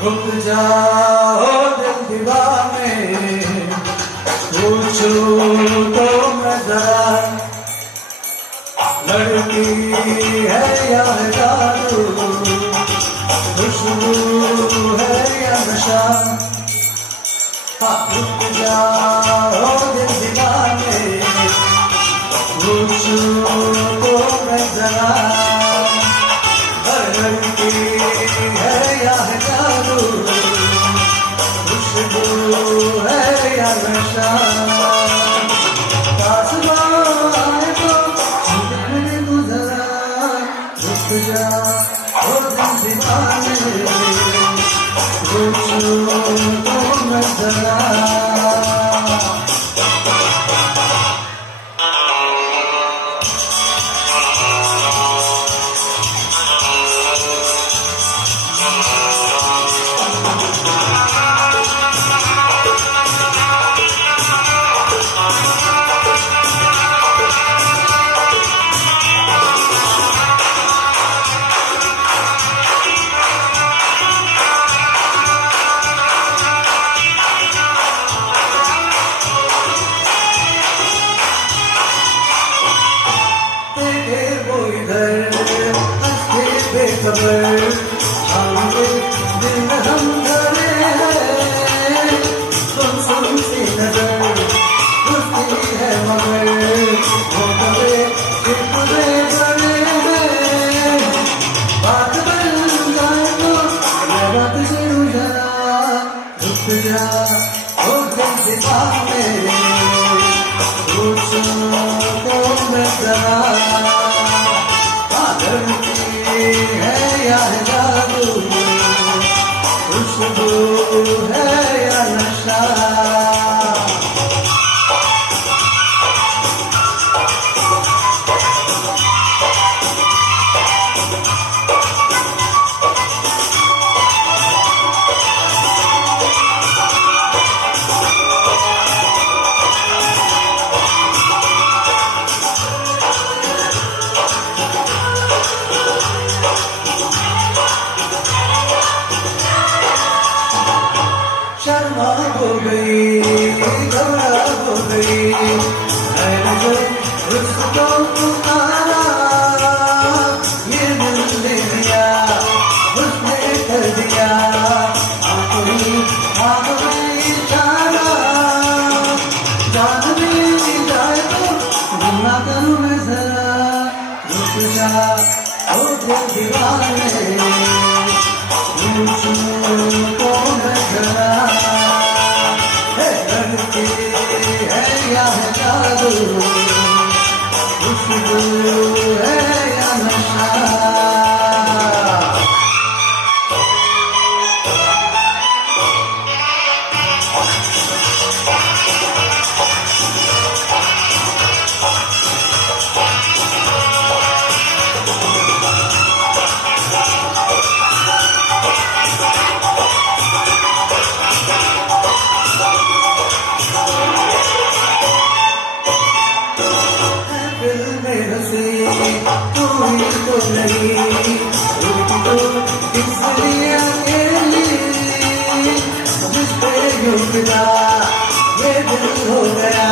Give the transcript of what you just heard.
रुक जाओ दिल दीवाने, पूछूं तो मैं जरा, लड़की है या जादू, खुशबू है या नशा। रुक जाओ दिल दीवाने, पूछूं तो मैं जरा, लड़की है या जादू, खुशबू है या नशा। पास आए तो छूने को जरा, रुक जाओ दिल दीवाने, पूछूं तो मैं जरा। बेखबर आगे दिल हम धरे हैं, तुम सी नजर घुसती है मगर वो कभी कितने बड़े हैं। बात बन जाए तो ये बात जरूर जरा, रुक जा ओ दिल दीवाने, पूछूं तो मैं जरा, है या जादू, खुशबू है या नशा। शर्मा हो गई, घबरा हो गई, मैंने जो उसको पुकारा, ये दिल ले लिया उसने कर दिया, आंख में इशारा। जान भी जाए तो गुना करूँ मैं जरा, रुक जा ओ दिल दीवाने, पूछूं तो मैं जरा, लड़की है या जादू, खुशबू है या नशा। तू ही तो नहीं, तो इसलिए अकेली, जिस पे यूं फिदा ये दिल हो गया।